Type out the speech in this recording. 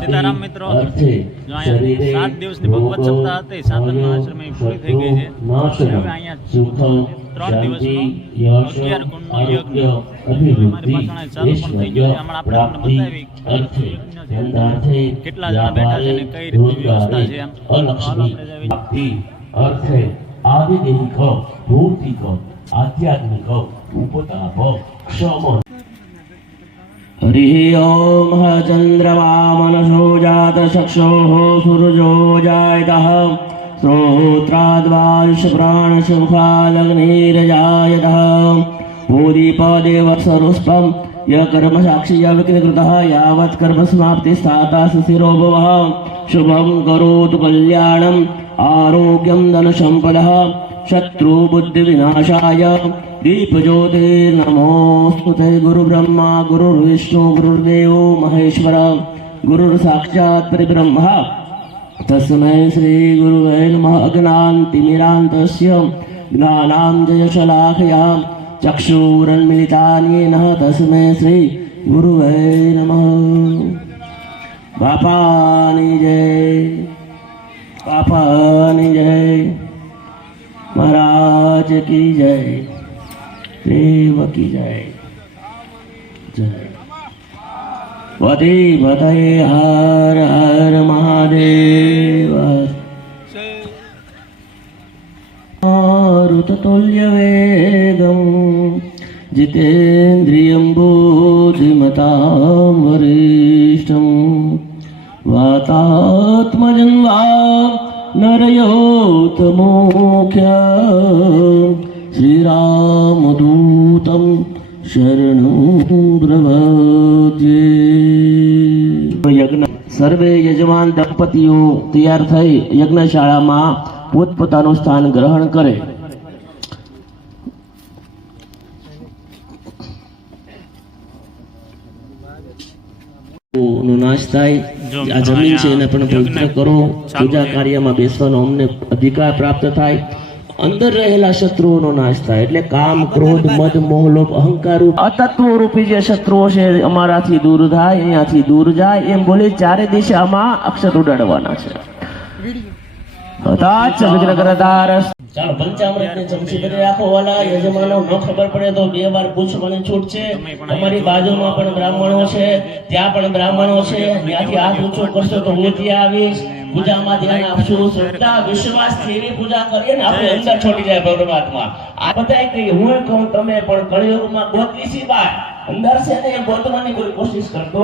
સીતારામ મિત્રો, જો અહીંયા 7 દિવસની ભગવત સપ્તાહ હતી, સાતમા આશ્રમ પૂરી થઈ ગઈ છે. હવે અહીંયા 3 દિવસનો 11 કુંડનો યજ્ઞ અમારી પાસે ચાલુ પણ થઈ ગયો છે. હમણાં આપણે તમને બતાવી કેટલા જણા બેઠા છે ને કઈ રીતની વ્યવસ્થા છે. એમ अर्थे आदिदेहिक भौतिक आध्यात्मिक उपताप क्षम। हरि ओम चंद्रमा मनसो जात चक्षुः सूरजो जायतः श्रोत्राद्वायुष प्राण सुखादग्निर्जायतः भूदीपदेव सरुष्पं य कर्म साक्षी य विघ्नकृतः यावत् कर्म समाप्ति स्थाता सुशिरो भवः। शुभं करोतु कल्याणम् आरोग्यं धन संपदः शत्रु बुद्धि विनाशाय दीपज्योति नमोस्तुते। गुरु ब्रह्मा गुरु विष्णु गुरुदेवो महेश्वर गुरु साक्षात् परब्रह्म तस्मै श्री गुरुवे नमः। अज्ञानतिमिरान्तस्य ज्ञानाञ्जनशलाकया चक्षुरुन्मिलितानि येन तस्मै श्री गुरुवे नमः। बापानि जय, बापानि जय, महाराज की जय, देव की जय। जय वदे वदे हर हर महादेव। मारुततुल्य वेगं जितेन्द्रियं बुद्धिमतां वरिष्ठं वातात्मजं वा नरयोतमोख्यं श्रीरामदूतं शरणं प्रपद्ये। यज्ञ सर्वे यजमान दंपतियों तैयार થઈ યજ્ઞશાળામાં પોતપોતાનું સ્થાન ગ્રહણ કરે। નો નાશ થાય। આ જમીન છે એને પણ પવિત્ર કરો। પૂજા કાર્યમાં બેસવાનો અમને અધિકાર પ્રાપ્ત થાય। અંદર રહેલા શત્રુઓનો નાશ થાય। એટલે કામ ક્રોધ મદ મોહ લોભ અહંકાર અતત્વ રૂપી જે શત્રુઓ છે અમારાથી દૂર થાય, અહીંયાથી દૂર જાય એમ બોલી ચારે દિશામાં અક્ષર ઉડાડવાના છે। ચાલો પંચામૃત ને ચમચી બધી રાખો વાલા યજમાનો। ન ખબર પડે તો 2 વાર પૂછવાની છૂટ છે। અમારી બાજુમાં પણ બ્રાહ્મણો છે, ત્યાં પણ બ્રાહ્મણો છે, ત્યાંથી હાથ ઊંચો કરશો તો હું ત્યાં આવીશ। પૂજામાં ધ્યાન આપશું, શ્રદ્ધા વિશ્વાસ થી પૂજા કરીએ ને આપણે અંદર છોડી જાય પરમાત્મા। આ બધાય કે હું કહું તમે પણ કળિયુગમાં ગોતવી સી બાર અંદર છે ને ગોતવાની કોઈ કોશિશ કરતો